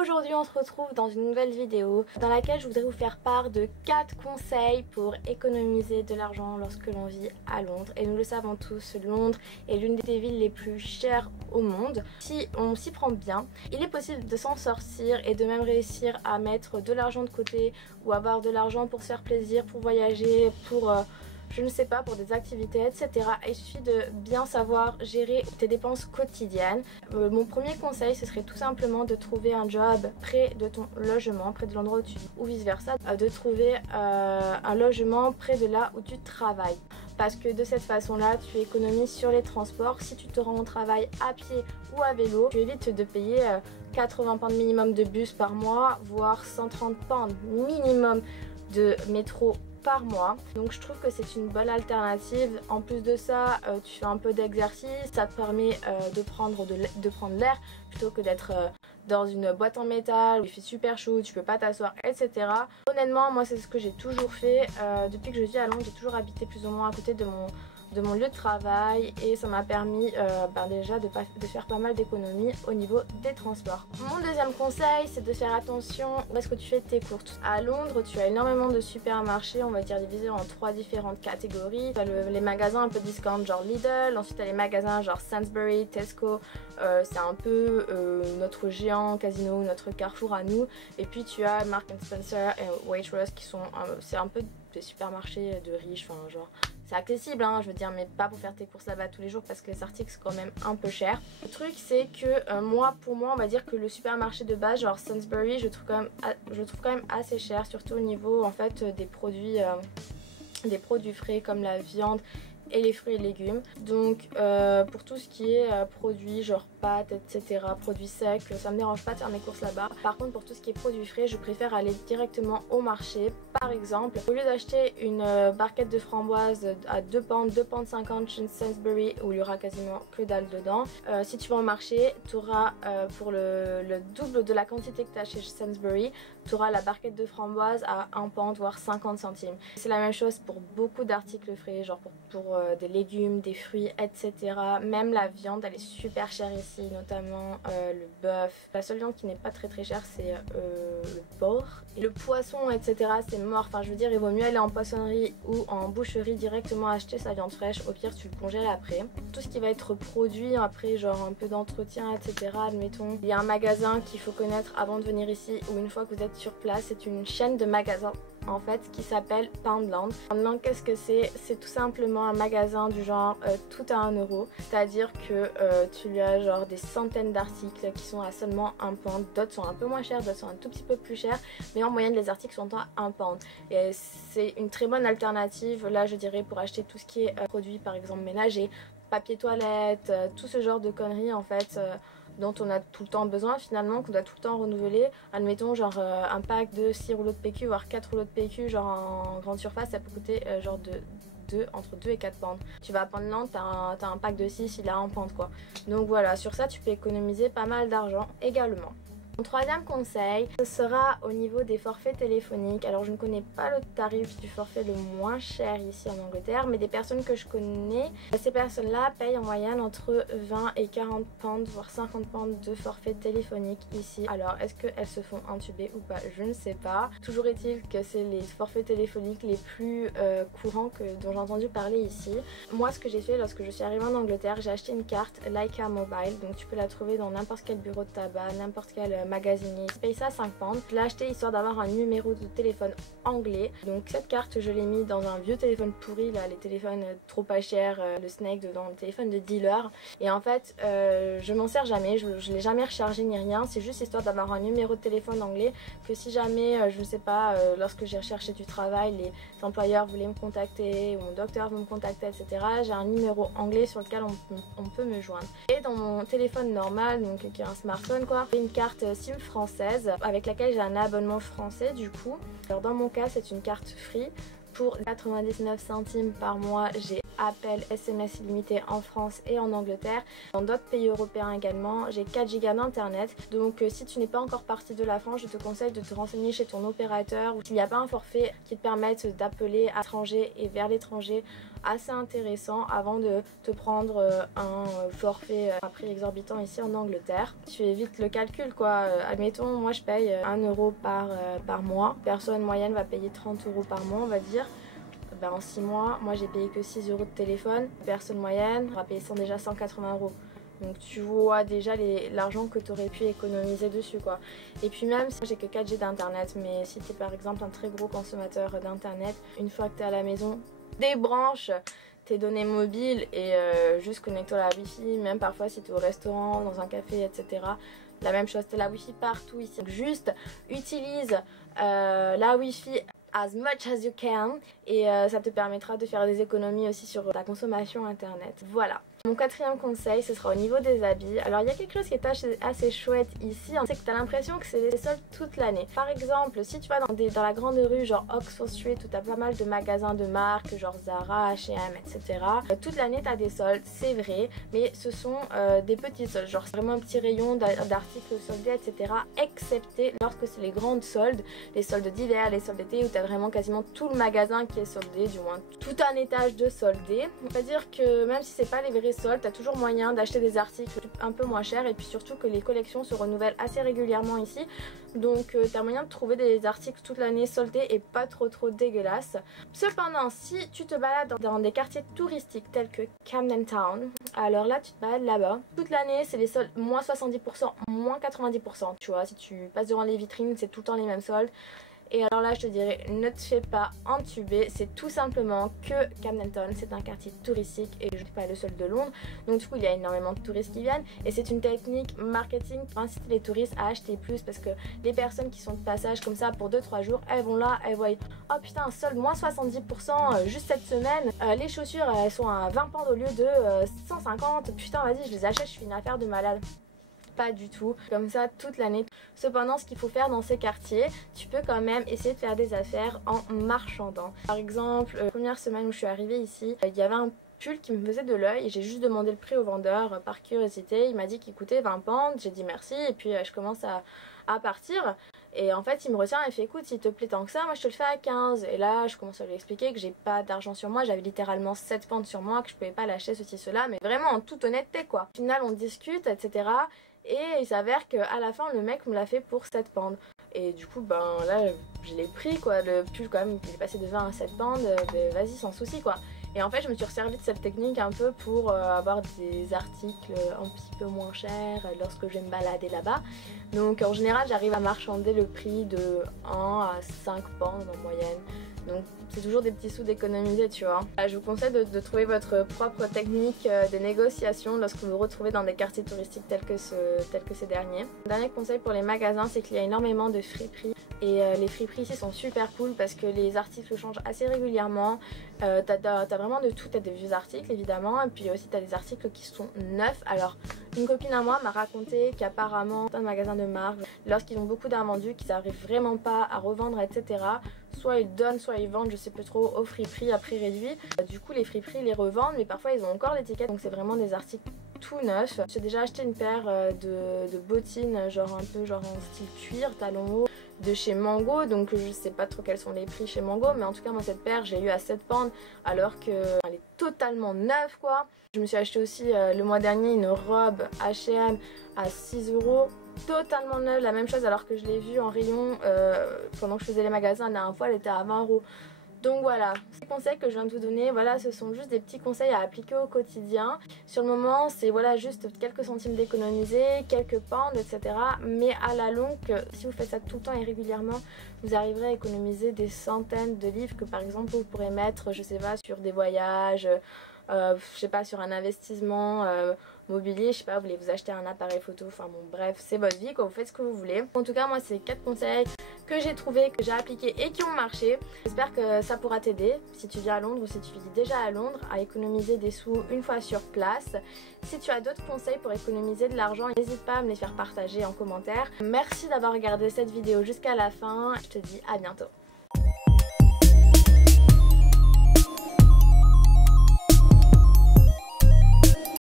Aujourd'hui on se retrouve dans une nouvelle vidéo dans laquelle je voudrais vous faire part de 4 conseils pour économiser de l'argent lorsque l'on vit à Londres. Et nous le savons tous, Londres est l'une des villes les plus chères au monde. Si on s'y prend bien, il est possible de s'en sortir et de même réussir à mettre de l'argent de côté ou avoir de l'argent pour se faire plaisir, pour voyager, pour... je ne sais pas, pour des activités, etc. Il suffit de bien savoir gérer tes dépenses quotidiennes. Mon premier conseil, ce serait tout simplement de trouver un job près de ton logement, près de l'endroit où tu vis, ou vice versa, de trouver un logement près de là où tu travailles. Parce que de cette façon-là, tu économises sur les transports. Si tu te rends au travail à pied ou à vélo, tu évites de payer 80 pounds minimum de bus par mois, voire 130 pounds minimum de métro par mois. Donc je trouve que c'est une bonne alternative. En plus de ça, tu fais un peu d'exercice, ça te permet de prendre l'air plutôt que d'être dans une boîte en métal où il fait super chaud, tu peux pas t'asseoir, etc. Honnêtement, moi c'est ce que j'ai toujours fait. Depuis que je vis à Londres, j'ai toujours habité plus ou moins à côté de mon lieu de travail et ça m'a permis déjà de faire pas mal d'économies au niveau des transports. Mon deuxième conseil, c'est de faire attention où est-ce que tu fais tes courses. À Londres, tu as énormément de supermarchés, on va dire divisés en 3 différentes catégories. Tu as les magasins un peu discount genre Lidl, ensuite tu as les magasins genre Sainsbury, Tesco, c'est un peu notre géant Casino, notre Carrefour à nous. Et puis tu as Marks & Spencer et Waitrose qui sont, c'est un peu des supermarchés de riches, enfin genre c'est accessible hein, je veux dire, mais pas pour faire tes courses là-bas tous les jours parce que les articles sont quand même un peu chers. Le truc c'est que pour moi on va dire que le supermarché de base genre Sainsbury je trouve quand même assez cher, surtout au niveau en fait des produits frais comme la viande et les fruits et légumes. Donc pour tout ce qui est produits genre pâtes, etc., produits secs, ça me dérange pas de faire mes courses là-bas. Par contre pour tout ce qui est produits frais, je préfère aller directement au marché. Par exemple, au lieu d'acheter une barquette de framboises à 2 pounds, 2 pounds 50 chez Sainsbury où il y aura quasiment que dalle dedans, si tu vas au marché, tu auras pour le double de la quantité que tu as chez Sainsbury, tu auras la barquette de framboises à 1 pound voire 50 centimes. C'est la même chose pour beaucoup d'articles frais, genre pour des légumes, des fruits, etc. Même la viande, elle est super chère ici, notamment le bœuf. La seule viande qui n'est pas très chère, c'est le porc. Et le poisson, etc., c'est mort. Enfin, je veux dire, il vaut mieux aller en poissonnerie ou en boucherie directement acheter sa viande fraîche. Au pire, tu le congèles après. Tout ce qui va être produit, après, genre un peu d'entretien, etc., admettons. Il y a un magasin qu'il faut connaître avant de venir ici, ou une fois que vous êtes sur place, c'est une chaîne de magasins en fait qui s'appelle Poundland. Poundland, qu'est-ce que c'est? C'est tout simplement un magasin du genre tout à 1 euro, c'est à dire que tu as genre des centaines d'articles qui sont à seulement 1 pound, d'autres sont un peu moins chers, d'autres sont un tout petit peu plus chers, mais en moyenne les articles sont à 1 pound et c'est une très bonne alternative là je dirais pour acheter tout ce qui est produit par exemple ménager, papier toilette, tout ce genre de conneries en fait dont on a tout le temps besoin finalement, qu'on doit tout le temps renouveler. Admettons genre un pack de 6 rouleaux de PQ voire 4 rouleaux de PQ genre en grande surface, ça peut coûter genre entre 2 et 4 pounds. Tu vas à Poundland, t'as un pack de 6, il a 1 pound quoi. Donc voilà, sur ça tu peux économiser pas mal d'argent également. Mon troisième conseil, ce sera au niveau des forfaits téléphoniques. Alors je ne connais pas le tarif du forfait le moins cher ici en Angleterre, mais des personnes que je connais, ces personnes-là payent en moyenne entre 20 et 40 pounds, voire 50 pounds de forfait téléphonique ici. Alors est-ce qu'elles se font intuber ou pas? Je ne sais pas. Toujours est-il que c'est les forfaits téléphoniques les plus courants dont j'ai entendu parler ici. Moi ce que j'ai fait lorsque je suis arrivée en Angleterre, j'ai acheté une carte Lyca Mobile, donc tu peux la trouver dans n'importe quel bureau de tabac, n'importe quel magasinier. Je paye ça 5 pounds. Je l'ai acheté histoire d'avoir un numéro de téléphone anglais. Donc cette carte je l'ai mis dans un vieux téléphone pourri là, les téléphones trop pas chers, le Snake dedans, le téléphone de dealer. Et en fait je m'en sers jamais, je l'ai jamais rechargé ni rien. C'est juste histoire d'avoir un numéro de téléphone anglais que si jamais je ne sais pas lorsque j'ai recherché du travail, les employeurs voulaient me contacter ou mon docteur veut me contacter, etc. J'ai un numéro anglais sur lequel on peut me joindre. Et dans mon téléphone normal, donc qui est un smartphone quoi, j'ai une carte SIM française avec laquelle j'ai un abonnement français du coup. Alors dans mon cas c'est une carte free. Pour 99 centimes par mois, j'ai appel SMS illimité en France et en Angleterre. Dans d'autres pays européens également, j'ai 4 Go d'internet. Donc si tu n'es pas encore parti de la France, je te conseille de te renseigner chez ton opérateur ou s'il n'y a pas un forfait qui te permette d'appeler à l'étranger et vers l'étranger assez intéressant avant de te prendre un forfait à prix exorbitant ici en Angleterre. Tu fais vite le calcul quoi, admettons moi je paye 1 euro par mois, personne moyenne va payer 30 euros par mois on va dire. Ben, en 6 mois, moi j'ai payé que 6 euros de téléphone, personne moyenne va payer déjà 180 euros. Donc tu vois déjà l'argent que tu aurais pu économiser dessus quoi. Et puis même si j'ai que 4G d'internet, mais si tu es par exemple un très gros consommateur d'internet, une fois que tu es à la maison, débranche tes données mobiles et juste connecte-toi à la wifi, même parfois si tu es au restaurant, dans un café, etc. La même chose, tu as la wifi partout ici. Donc juste utilise la wifi as much as you can et ça te permettra de faire des économies aussi sur ta consommation internet. Voilà. Mon quatrième conseil, ce sera au niveau des habits. Alors il y a quelque chose qui est assez chouette ici, c'est que tu as l'impression que c'est les soldes toute l'année. Par exemple, si tu vas dans la grande rue genre Oxford Street où tu as pas mal de magasins de marques genre Zara, H&M, etc. Toute l'année tu as des soldes, c'est vrai, mais ce sont des petits soldes, genre c'est vraiment un petit rayon d'articles soldés, etc. Excepté lorsque c'est les grandes soldes, les soldes d'hiver, les soldes d'été où tu as vraiment quasiment tout le magasin qui est soldé, du moins tout un étage de soldé. C'est-à-dire que même si c'est pas les vrais soldes, tu as toujours moyen d'acheter des articles un peu moins chers et puis surtout que les collections se renouvellent assez régulièrement ici. Donc tu as moyen de trouver des articles toute l'année soldés et pas trop dégueulasses. Cependant, si tu te balades dans des quartiers touristiques tels que Camden Town, alors là tu te balades là-bas. Toute l'année c'est les soldes moins 70%, moins 90%. Tu vois, si tu passes devant les vitrines, c'est tout le temps les mêmes soldes. Et alors là je te dirais, ne te fais pas entuber, c'est tout simplement que Camden Town c'est un quartier touristique et je ne suis pas le seul de Londres, donc du coup il y a énormément de touristes qui viennent et c'est une technique marketing pour inciter les touristes à acheter plus parce que les personnes qui sont de passage comme ça pour 2-3 jours, elles vont là, elles voient oh putain un solde moins 70% juste cette semaine, les chaussures elles sont à 20 pounds au lieu de 150, putain vas-y je les achète, je fais une affaire de malade. Pas du tout, comme ça toute l'année. Cependant ce qu'il faut faire dans ces quartiers, tu peux quand même essayer de faire des affaires en marchandant. Par exemple, la première semaine où je suis arrivée ici, il y avait un pull qui me faisait de l'œil et j'ai juste demandé le prix au vendeur par curiosité. Il m'a dit qu'il coûtait 20 pounds, j'ai dit merci et puis je commence à partir. Et en fait il me retient et fait écoute s'il te plaît tant que ça, moi je te le fais à 15. Et là je commence à lui expliquer que j'ai pas d'argent sur moi, j'avais littéralement 7 pounds sur moi, que je pouvais pas lâcher ceci cela, mais vraiment en toute honnêteté quoi. Au final on discute etc. Et il s'avère qu'à la fin le mec me l'a fait pour 7 pounds. Et du coup ben là je l'ai pris quoi, le pull quand même il est passé de 20 à 7 pounds, ben vas-y sans souci quoi. Et en fait je me suis resservie de cette technique un peu pour avoir des articles un petit peu moins chers lorsque je vais me balader là-bas. Donc en général j'arrive à marchander le prix de 1 à 5 pounds en moyenne. Donc c'est toujours des petits sous d'économiser tu vois. Je vous conseille de trouver votre propre technique de négociation lorsque vous vous retrouvez dans des quartiers touristiques tels que ces derniers. Dernier conseil pour les magasins, c'est qu'il y a énormément de friperies. Et les friperies ici sont super cool parce que les articles changent assez régulièrement. T'as vraiment de tout, t'as des vieux articles évidemment, et puis aussi t'as des articles qui sont neufs. Alors une copine à moi m'a raconté qu'apparemment un magasin de marque, lorsqu'ils ont beaucoup d'invendus, qu'ils n'arrivent vraiment pas à revendre etc., soit ils donnent, soit ils vendent, je sais plus trop, au friperie à prix réduit. Du coup les friperies les revendent, mais parfois ils ont encore l'étiquette, donc c'est vraiment des articles tout neufs. J'ai déjà acheté une paire de bottines genre un peu genre en style cuir, talons hauts, de chez Mango, donc je sais pas trop quels sont les prix chez Mango, mais en tout cas moi cette paire j'ai eu à 7 pounds alors qu'elle est totalement neuve quoi. Je me suis acheté aussi le mois dernier une robe H&M à 6 euros, totalement neuve, la même chose alors que je l'ai vue en rayon pendant que je faisais les magasins la dernière fois, elle était à 20 euros. Donc voilà, ces conseils que je viens de vous donner, voilà, ce sont juste des petits conseils à appliquer au quotidien. Sur le moment, c'est voilà juste quelques centimes d'économiser, quelques pounds, etc. Mais à la longue, si vous faites ça tout le temps et régulièrement, vous arriverez à économiser des centaines de livres que par exemple vous pourrez mettre, je sais pas, sur des voyages, je sais pas, sur un investissement mobilier, je sais pas, vous voulez vous acheter un appareil photo, enfin bon bref, c'est votre vie quoi, vous faites ce que vous voulez. En tout cas moi c'est 4 conseils que j'ai trouvé, que j'ai appliqués et qui ont marché. J'espère que ça pourra t'aider si tu viens à Londres ou si tu vis déjà à Londres à économiser des sous une fois sur place. Si tu as d'autres conseils pour économiser de l'argent, n'hésite pas à me les faire partager en commentaire. Merci d'avoir regardé cette vidéo jusqu'à la fin, je te dis à bientôt.